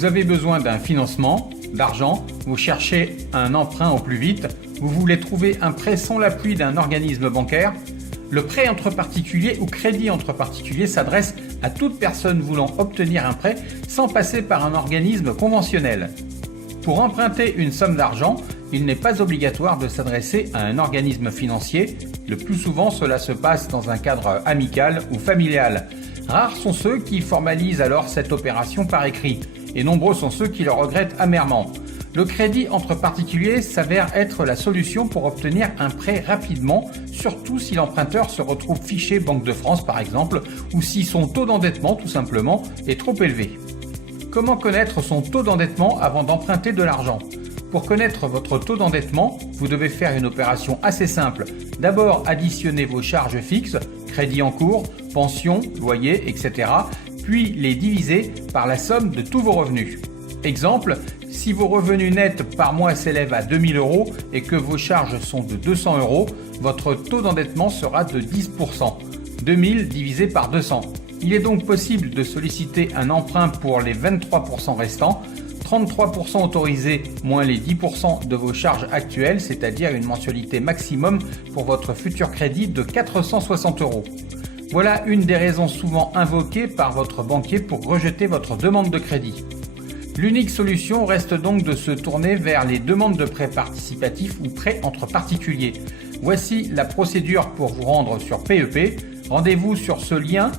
Vous avez besoin d'un financement, d'argent, vous cherchez un emprunt au plus vite, vous voulez trouver un prêt sans l'appui d'un organisme bancaire. Le prêt entre particuliers ou crédit entre particuliers s'adresse à toute personne voulant obtenir un prêt sans passer par un organisme conventionnel. Pour emprunter une somme d'argent, il n'est pas obligatoire de s'adresser à un organisme financier. Le plus souvent, cela se passe dans un cadre amical ou familial. Rares sont ceux qui formalisent alors cette opération par écrit, et nombreux sont ceux qui le regrettent amèrement. Le crédit entre particuliers s'avère être la solution pour obtenir un prêt rapidement, surtout si l'emprunteur se retrouve fiché Banque de France par exemple, ou si son taux d'endettement tout simplement est trop élevé. Comment connaître son taux d'endettement avant d'emprunter de l'argent ? Pour connaître votre taux d'endettement, vous devez faire une opération assez simple. D'abord, additionner vos charges fixes, crédit en cours, pension, loyer, etc. Puis les diviser par la somme de tous vos revenus. Exemple, si vos revenus nets par mois s'élèvent à 2 000 € et que vos charges sont de 200 €, votre taux d'endettement sera de 10%. 2 000 divisé par 200. Il est donc possible de solliciter un emprunt pour les 23% restants, 33% autorisés moins les 10% de vos charges actuelles, c'est-à-dire une mensualité maximum pour votre futur crédit de 460 €. Voilà une des raisons souvent invoquées par votre banquier pour rejeter votre demande de crédit. L'unique solution reste donc de se tourner vers les demandes de prêts participatifs ou prêts entre particuliers. Voici la procédure pour vous rendre sur PEP. Rendez-vous sur ce lien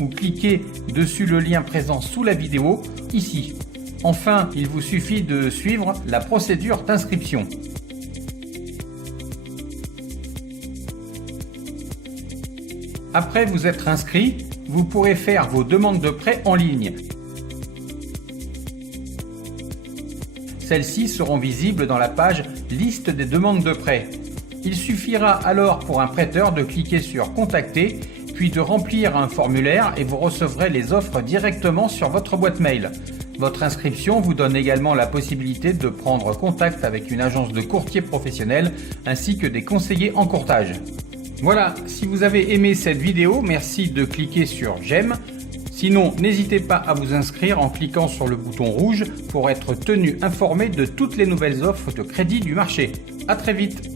ou cliquez dessus le lien présent sous la vidéo, ici. Enfin, il vous suffit de suivre la procédure d'inscription. Après vous être inscrit, vous pourrez faire vos demandes de prêt en ligne. Celles-ci seront visibles dans la page « Liste des demandes de prêt ». Il suffira alors pour un prêteur de cliquer sur « Contacter » puis de remplir un formulaire et vous recevrez les offres directement sur votre boîte mail. Votre inscription vous donne également la possibilité de prendre contact avec une agence de courtier professionnel ainsi que des conseillers en courtage. Voilà, si vous avez aimé cette vidéo, merci de cliquer sur « J'aime ». Sinon, n'hésitez pas à vous inscrire en cliquant sur le bouton rouge pour être tenu informé de toutes les nouvelles offres de crédit du marché. À très vite.